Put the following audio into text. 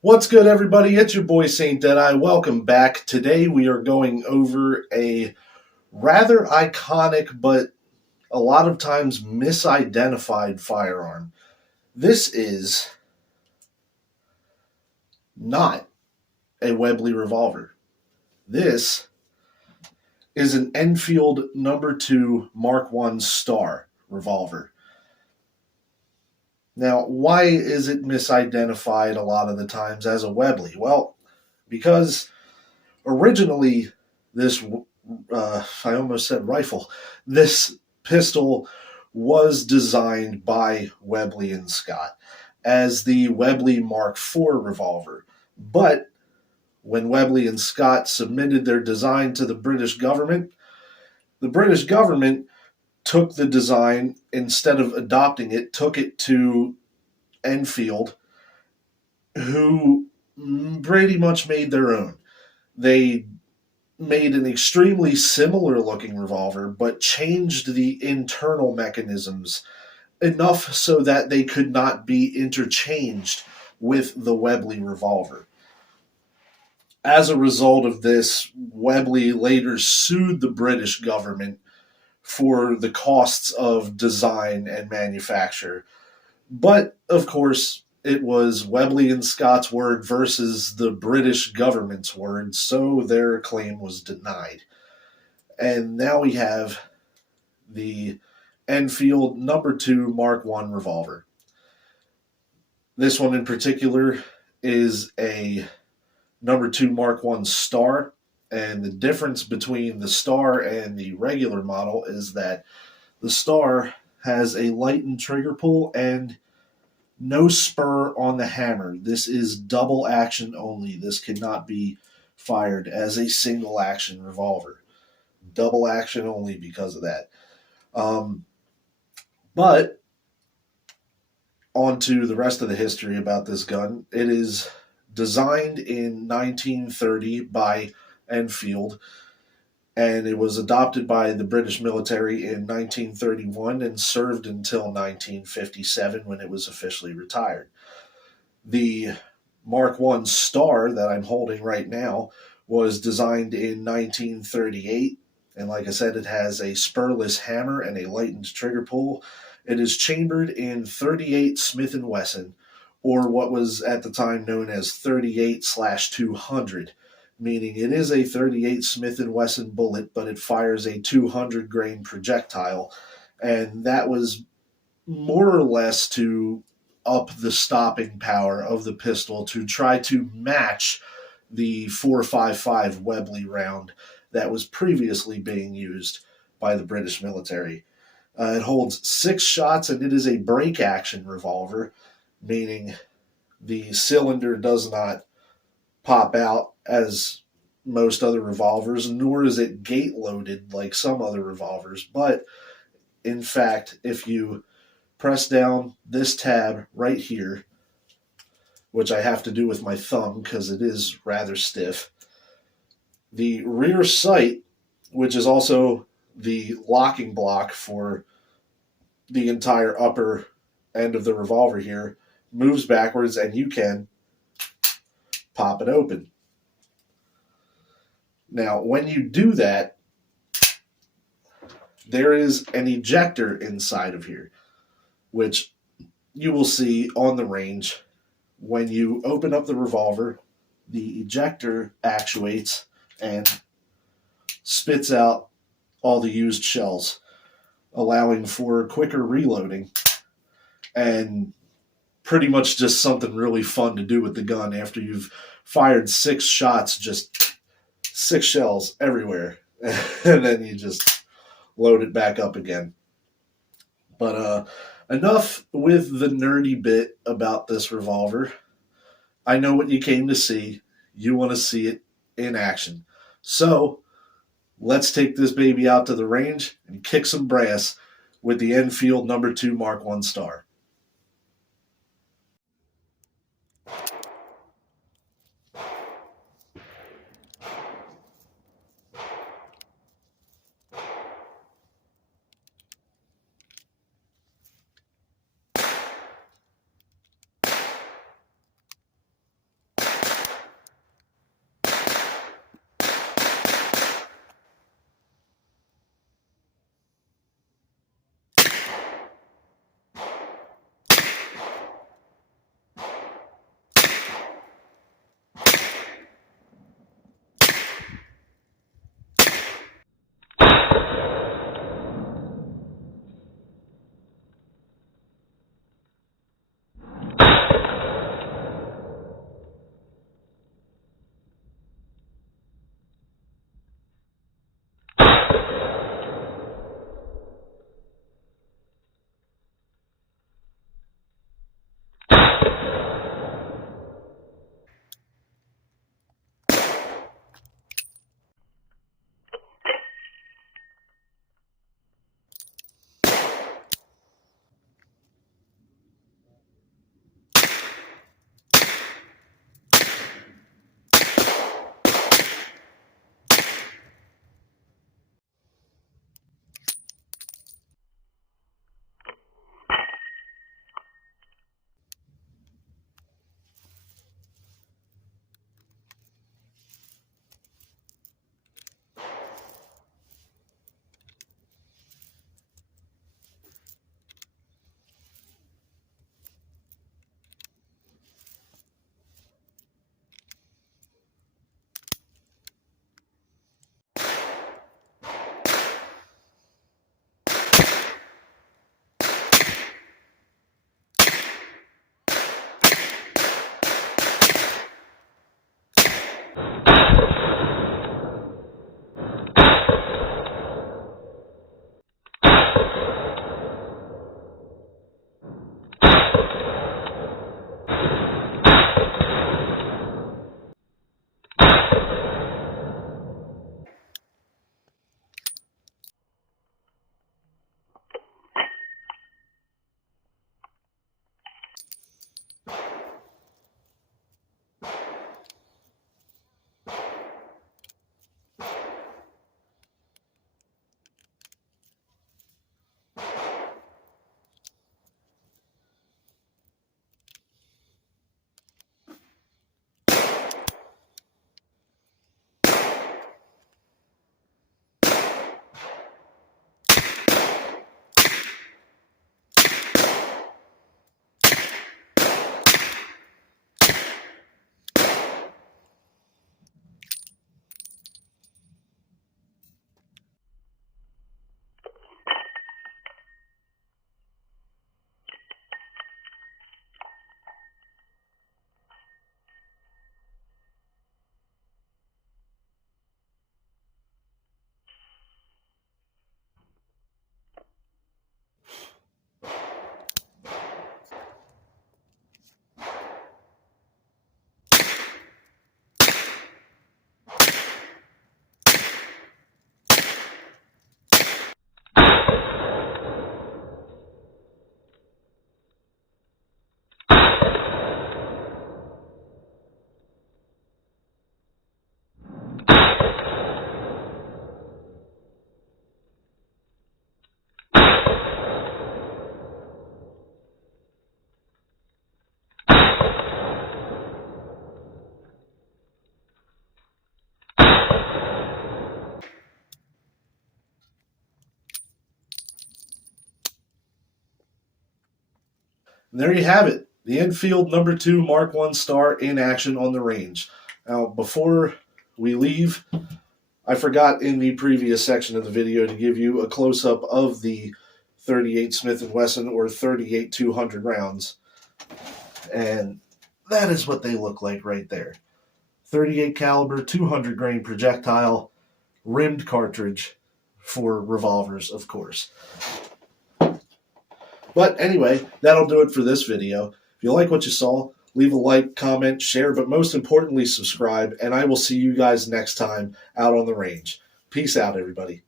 What's good, everybody? It's your boy Saint Deadeye. Welcome back. Today we are going over a rather iconic but a lot of times misidentified firearm. This is not a Webley revolver. This is an Enfield No.2 Mk.1 Star revolver. Now, why is it misidentified a lot of the times as a Webley? Well, because originally this I almost said rifle. This pistol was designed by Webley and Scott as the Webley Mk.IV revolver. But when Webley and Scott submitted their design to the British government took the design, instead of adopting it, took it to Enfield, who pretty much made their own. They made an extremely similar looking revolver, but changed the internal mechanisms enough so that they could not be interchanged with the Webley revolver. As a result of this, Webley later sued the British government for the costs of design and manufacture. But, of course, it was Webley and Scott's word versus the British government's word, so their claim was denied. And now we have the Enfield No.2 Mk.1 revolver. This one in particular is a No.2 Mk.1 Star, and the difference between the Star and the regular model is that the Star has a lightened trigger pull and no spur on the hammer. This is double action only. This cannot be fired as a single action revolver. Double action only because of that. But on to the rest of the history about this gun. It is designed in 1930 by Enfield, and it was adopted by the British military in 1931 and served until 1957 when it was officially retired. The Mk.1 Star that I'm holding right now was designed in 1938, and like I said, it has a spurless hammer and a lightened trigger pull. It is chambered in 38 Smith & Wesson, or what was at the time known as 38/200, meaning it is a 38 Smith & Wesson bullet, but it fires a 200 grain projectile, and that was more or less to up the stopping power of the pistol to try to match the 4.55 Webley round that was previously being used by the British military. It holds 6 shots, and it is a break action revolver, meaning the cylinder does not pop out as most other revolvers, nor is it gate loaded like some other revolvers. But in fact, if you press down this tab right here, which I have to do with my thumb because it is rather stiff, the rear sight, which is also the locking block for the entire upper end of the revolver here, moves backwards, and you can pop it open. Now, when you do that, there is an ejector inside of here, which you will see on the range. When you open up the revolver, the ejector actuates and spits out all the used shells, allowing for quicker reloading and pretty much just something really fun to do with the gun after you've fired 6 shots, just 6 shells everywhere, and then you just load it back up again. But enough with the nerdy bit about this revolver. I know what you came to see. You want to see it in action. So let's take this baby out to the range and kick some brass with the Enfield No.2 Mk.1 Star. And there you have it, the Enfield No.2 Mk.1 Star in action on the range. Now, before we leave, I forgot in the previous section of the video to give you a close-up of the 38 Smith & Wesson or 38 200 rounds. And that is what they look like right there. 38 caliber, 200 grain projectile, rimmed cartridge for revolvers, of course. But anyway, that'll do it for this video. If you like what you saw, leave a like, comment, share, but most importantly, subscribe, and I will see you guys next time out on the range. Peace out, everybody.